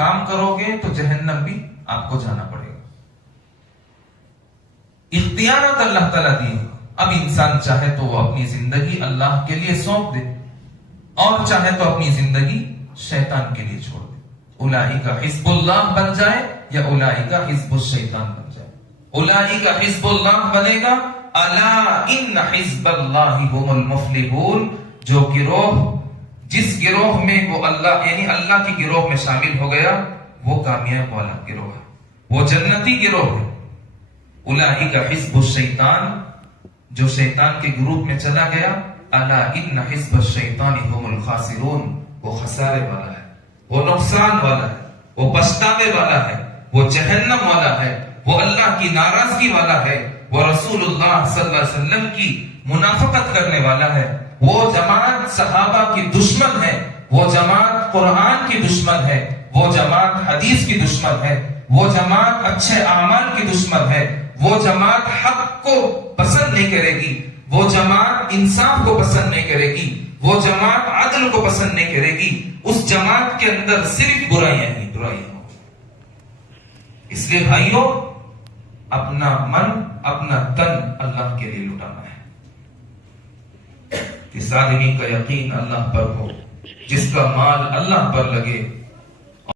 کام کرو گے تو جہنم بھی آپ کو جانا پڑے گا. اختیارات اللہ تعالیٰ دیے. اب انسان چاہے تو وہ اپنی زندگی اللہ کے لیے سونپ دے اور چاہے تو اپنی زندگی شیطان کے لیے چھوڑ دے. اولئک حزب اللہ بن جائے یا اولئک حزب الشیطان بن جائے. اولئک حزب اللہ بنے گا. الا ان حزب اللہ هم المفلحون. جو گروہ جس گروہ میں وہ اللہ یعنی اللہ کی گروہ میں شامل ہو گیا وہ کامیاب والا گروہ ہے, وہ جنتی گروہ ہے. اولئک حزب الشیطان. جو شیطان کے گروپ میں چلا گیا, الا ان حزب الشیطان هم الخاسرون. وہ خسارے والا ہے, وہ نقصان والا ہے, وہ پچھتاوے والا ہے, وہ جہنم والا ہے, وہ اللہ کی ناراضگی والا ہے, وہ رسول اللہ صلی اللہ علیہ وسلم کی منافقت کرنے والا ہے. وہ جماعت صحابہ کی دشمن ہے, وہ جماعت قرآن کی دشمن ہے, وہ جماعت حدیث کی دشمن ہے, وہ جماعت اچھے اعمال کی دشمن ہے, وہ جماعت حق کو پسند نہیں کرے گی, وہ جماعت انصاف کو پسند نہیں کرے گی, وہ جماعت عدل کو پسند نہیں کرے گی. اس جماعت کے اندر صرف برائیاں ہی برائیاں ہوں. اس لیے بھائیوں, اپنا من اپنا تن اللہ کے لیے لٹانا ہے. اس آدمی کا یقین اللہ پر ہو, جس کا مال اللہ پر لگے,